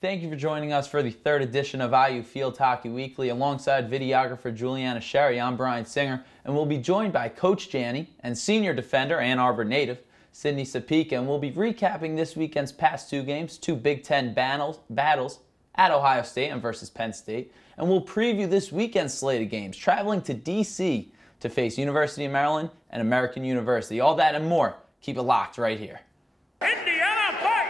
Thank you for joining us for the third edition of IU Field Hockey Weekly. Alongside videographer Juliana Sherry, I'm Brian Singer, and we'll be joined by Coach Janney and senior defender, Ann Arbor native, Sydney Supica, and we'll be recapping this weekend's past two games, two Big Ten battles at Ohio State and versus Penn State, and we'll preview this weekend's slate of games, traveling to D.C. to face University of Maryland and American University. All that and more. Keep it locked right here. Indiana fight!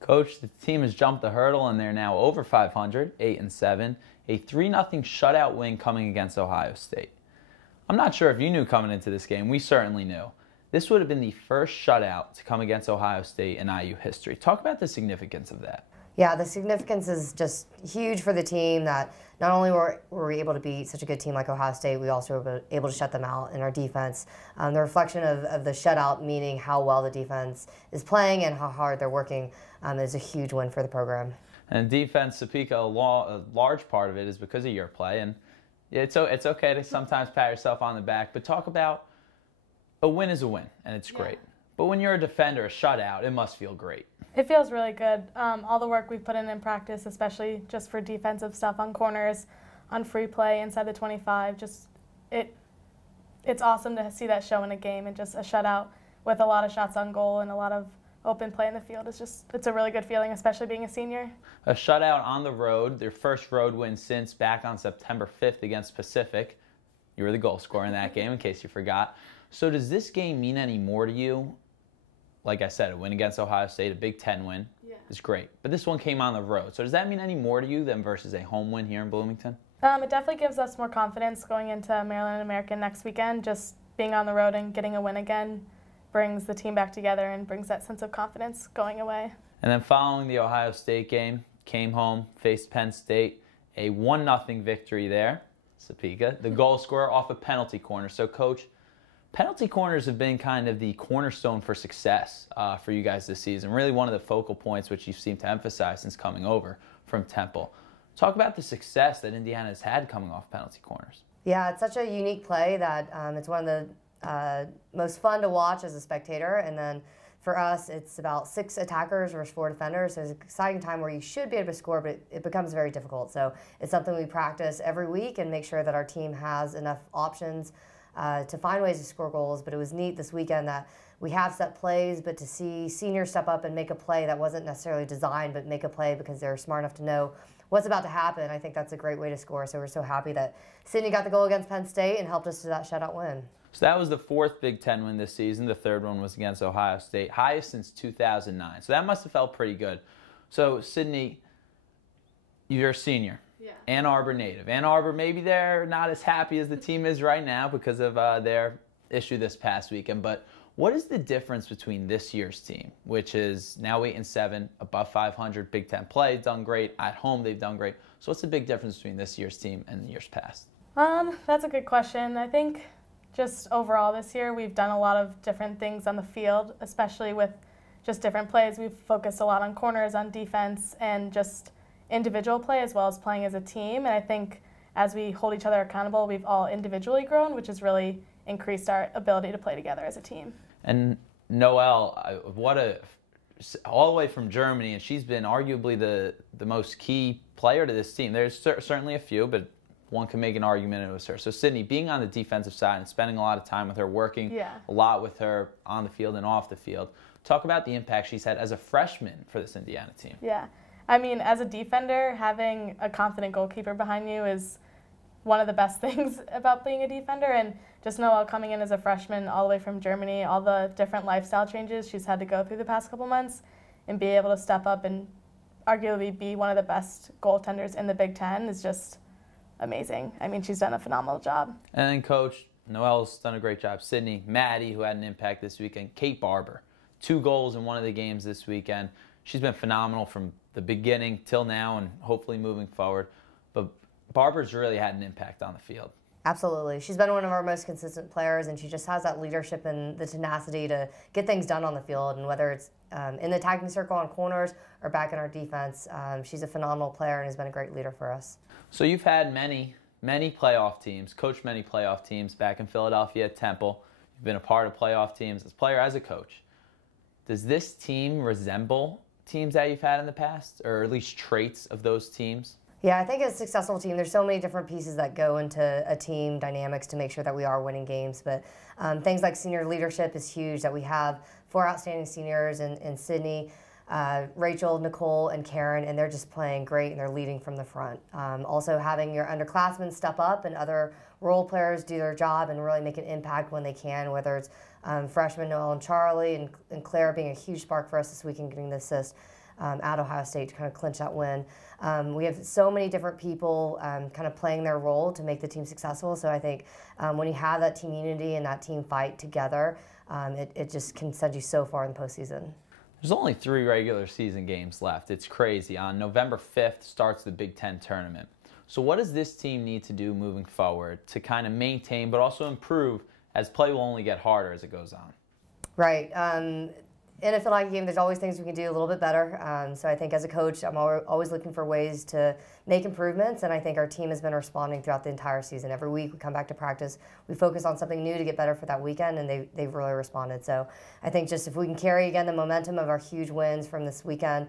Coach, the team has jumped the hurdle and they're now over 500, 8-7, a 3-0 shutout win coming against Ohio State. I'm not sure if you knew coming into this game. We certainly knew. This would have been the first shutout to come against Ohio State in IU history. Talk about the significance of that. Yeah, the significance is just huge for the team that not only were we able to beat such a good team like Ohio State, we also were able to shut them out in our defense. The reflection of the shutout, meaning how well the defense is playing and how hard they're working, is a huge win for the program. And defense, Supica, a large part of it is because of your play. And it's okay to sometimes pat yourself on the back, but talk about a win is a win, and it's great. But when you're a defender, a shutout, it must feel great. It feels really good. All the work we've put in practice, especially just for defensive stuff on corners, on free play, inside the 25, it's awesome to see that show in a game, and just a shutout with a lot of shots on goal and a lot of open play in the field. It's a really good feeling, especially being a senior. A shutout on the road, their first road win since back on September 5th against Pacific. You were the goal scorer in that game, in case you forgot. So does this game mean any more to you? Like I said, a win against Ohio State, a Big Ten win, is great. But this one came on the road. So does that mean any more to you than versus a home win here in Bloomington? It definitely gives us more confidence going into Maryland and American next weekend. Just being on the road and getting a win again brings the team back together and brings that sense of confidence going away. And then following the Ohio State game, came home, faced Penn State, a 1-0 victory there. Supica, the goal scorer off a penalty corner. So, Coach, penalty corners have been kind of the cornerstone for success for you guys this season. Really one of the focal points which you seem to emphasize since coming over from Temple. Talk about the success that Indiana has had coming off penalty corners. Yeah, it's such a unique play that it's one of the most fun to watch as a spectator. And then for us, it's about 6 attackers versus 4 defenders. So it's an exciting time where you should be able to score, but it becomes very difficult. So it's something we practice every week and make sure that our team has enough options to find ways to score goals. But it was neat this weekend that we have set plays, but to see seniors step up and make a play that wasn't necessarily designed, but make a play because they're smart enough to know what's about to happen, I think that's a great way to score. So we're so happy that Sydney got the goal against Penn State and helped us to that shutout win. So that was the 4th Big Ten win this season. The 3rd one was against Ohio State, highest since 2009. So that must have felt pretty good. So, Sydney, you're a senior. Yeah. Ann Arbor native. Ann Arbor, maybe they're not as happy as the team is right now because of their issue this past weekend. But what is the difference between this year's team, which is now 8-7, above 500, Big Ten play, done great. At home, they've done great. So what's the big difference between this year's team and years past? That's a good question. I think just overall this year, we've done a lot of different things on the field, especially with just different plays. We've focused a lot on corners, on defense, and just individual play as well as playing as a team. And I think as we hold each other accountable, we've all individually grown, which has really increased our ability to play together as a team. And Noelle, all the way from Germany, and she's been arguably the most key player to this team. There's certainly a few, but one can make an argument it was her. So Sydney, being on the defensive side and spending a lot of time with her, working a lot with her on the field and off the field, talk about the impact she's had as a freshman for this Indiana team. Yeah. I mean, as a defender, having a confident goalkeeper behind you is one of the best things about being a defender. And just Noelle coming in as a freshman all the way from Germany, all the different lifestyle changes she's had to go through the past couple months, and be able to step up and arguably be one of the best goaltenders in the Big Ten is just amazing. I mean, she's done a phenomenal job. And then, Coach, Noelle's done a great job. Sydney, Maddie, who had an impact this weekend. Kate Barber, 2 goals in one of the games this weekend. She's been phenomenal from the beginning till now and hopefully moving forward. But Barbara's really had an impact on the field. Absolutely. She's been one of our most consistent players, and she just has that leadership and the tenacity to get things done on the field. And whether it's in the attacking circle on corners or back in our defense, she's a phenomenal player and has been a great leader for us. So you've had many playoff teams, coached many playoff teams back in Philadelphia at Temple. You've been a part of playoff teams as a player, as a coach. Does this team resemble teams that you've had in the past, or at least traits of those teams? Yeah, I think as a successful team, there's so many different pieces that go into a team dynamics to make sure that we are winning games. But things like senior leadership is huge, that we have 4 outstanding seniors in Sydney, Rachel, Nicole, and Karen, and they're just playing great and they're leading from the front. Also having your underclassmen step up and other role players do their job and really make an impact when they can, whether it's freshmen Noelle and Charlie and Claire being a huge spark for us this week and getting the assist at Ohio State to kind of clinch that win. We have so many different people kind of playing their role to make the team successful. So I think when you have that team unity and that team fight together, it just can send you so far in the postseason. There's only 3 regular season games left. It's crazy. On November 5th starts the Big Ten tournament. So what does this team need to do moving forward to kind of maintain but also improve, as play will only get harder as it goes on? Right. In a Philadelphia game, there's always things we can do a little bit better. So I think as a coach, I'm always looking for ways to make improvements, and I think our team has been responding throughout the entire season. Every week we come back to practice, we focus on something new to get better for that weekend, and they've really responded. So I think just if we can carry, again, the momentum of our huge wins from this weekend,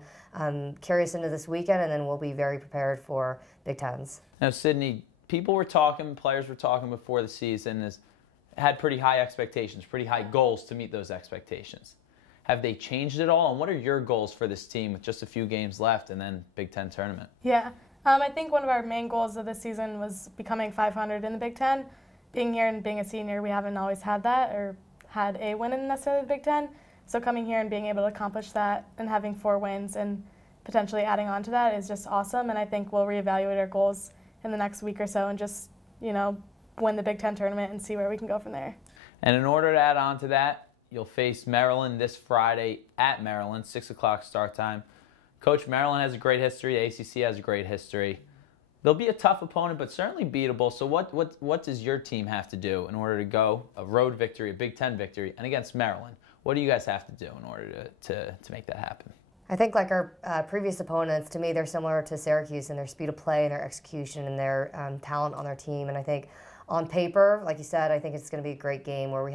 carry us into this weekend, and then we'll be very prepared for Big Tens. Now, Sydney, players were talking before the season, had pretty high expectations, pretty high goals to meet those expectations. Have they changed at all? And what are your goals for this team with just a few games left and then Big Ten tournament? Yeah, I think one of our main goals of this season was becoming 500 in the Big Ten. Being here and being a senior, we haven't always had that or had a win in necessarily the Big Ten. So coming here and being able to accomplish that and having 4 wins and potentially adding on to that is just awesome. And I think we'll reevaluate our goals in the next week or so and just, win the Big Ten tournament and see where we can go from there. And in order to add on to that, you'll face Maryland this Friday at Maryland, 6 o'clock start time. Coach, Maryland has a great history. The ACC has a great history. They'll be a tough opponent, but certainly beatable. So what does your team have to do in order to go a road victory, a Big Ten victory, and against Maryland? What do you guys have to do in order to make that happen? I think like our previous opponents, to me, they're similar to Syracuse in their speed of play and their execution and their talent on their team. And I think on paper, like you said, I think it's going to be a great game where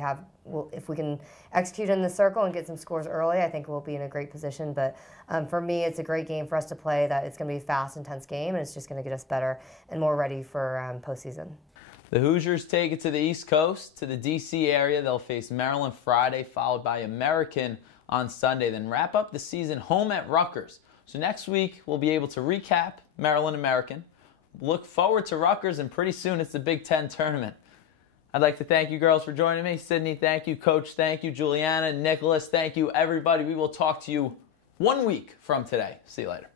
if we can execute in the circle and get some scores early, I think we'll be in a great position. But for me, it's a great game for us to play, that it's going to be a fast, intense game, and it's just going to get us better and more ready for postseason. The Hoosiers take it to the East Coast, to the D.C. area. They'll face Maryland Friday, followed by American on Sunday, then wrap up the season home at Rutgers. So next week, we'll be able to recap Maryland American, look forward to Rutgers, and pretty soon it's the Big Ten tournament. I'd like to thank you girls for joining me. Sydney, thank you. Coach, thank you. Juliana, Nicholas, thank you. Everybody, we will talk to you 1 week from today. See you later.